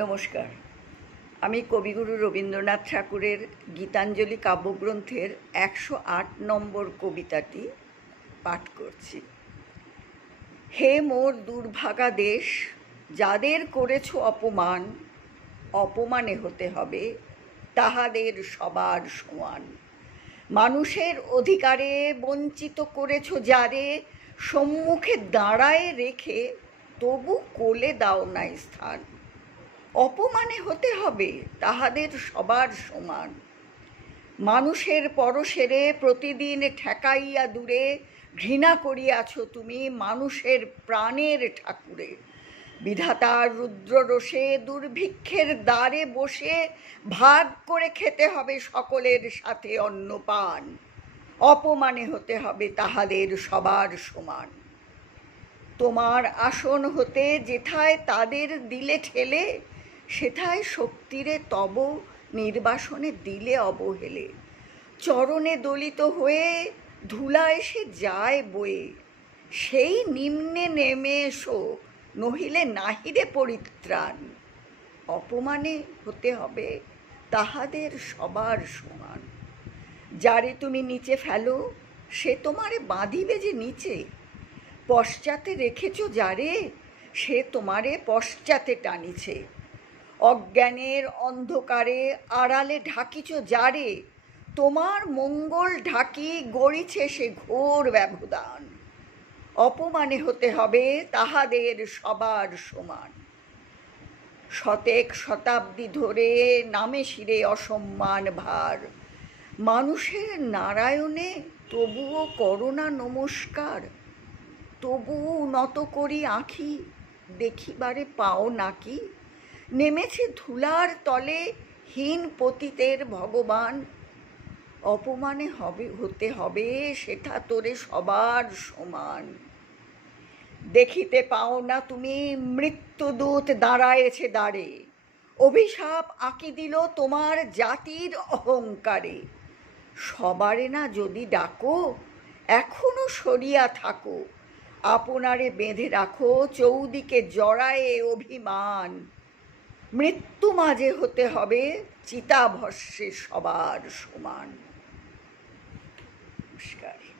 নমস্কার। আমি কবিগুরু রবীন্দ্রনাথ ঠাকুরের গীতাঞ্জলি কাব্যগ্রন্থের একশো আট নম্বর কবিতাটি পাঠ করছি। হে মোর দুর্ভাগা দেশ, যাদের করেছ অপমান, অপমানে হতে হবে তাহাদের সবার সমান। মানুষের অধিকারে বঞ্চিত করেছ যারে সম্মুখে দাঁড়ায় রেখে তবু কোলে দাও নাই স্থান। অপমানে হতে হবে, তাহাদের সবার সমান। মানুষের পরশেরে প্রতিদিন ঠেকাইয়া দূরে, ঘৃণা করিয়াছ তুমি মানুষের প্রাণের ঠাকুরে। বিধাতার রুদ্ররোষে, দুর্ভিক্ষের দ্বারে বসে ভাগ করে খেতে হবে সকলের সাথে অন্নপান। অপমানে হতে হবে তাহাদের সবার সমান। তোমার আসন হতে যেথায় তাদের দিলে ঠেলে সেথায় শক্তিরে তব নির্বাসনে দিলে অবহেলে। চরণে দলিত হয়ে ধুলা এসে যায় বয়ে। সেই নিম্নে নেমে এসো, নহিলে নাহিরে পরিত্রাণ। অপমানে হতে হবে তাহাদের সবার সমান। যারে তুমি নিচে ফেলো, সে তোমারে বাঁধিবে যে নিচে। পশ্চাতে রেখেছ যারে সে তোমারে পশ্চাতে টানিছে। অজ্ঞানের অন্ধকারে আড়ালে ঢাকিছ যারে? তোমার মঙ্গল ঢাকি গড়িছে সে ঘোর ব্যবধান। অপমানে হতে হবে তাহাদের সবার সমান। শতেক শতাব্দী ধরে নামে শিরে অসম্মান ভার। মানুষের নারায়ণে তবুও করোনা নমস্কার। তবুও নত করি আঁখি, দেখিবারে পাও নাকি? নেমেছে ধুলার তলে হীন পতিতের ভগবান। অপমানে হবে, হতে হবে, সেটা তোরে সবার সমান। দেখিতে পাও না তুমি মৃত্যুদূত দাঁড়ায়েছে দাঁড়ে অভিশাপ আঁকি দিল তোমার জাতির অহংকারে। সবারে না যদি ডাকো, এখনও সরিয়া থাকো। আপনারে বেঁধে রাখো চৌদিকে জড়ায়ে অভিমান। মৃত্যু মাঝে হতে হবে চিতাভস্যে সবার সমান। নমস্কার।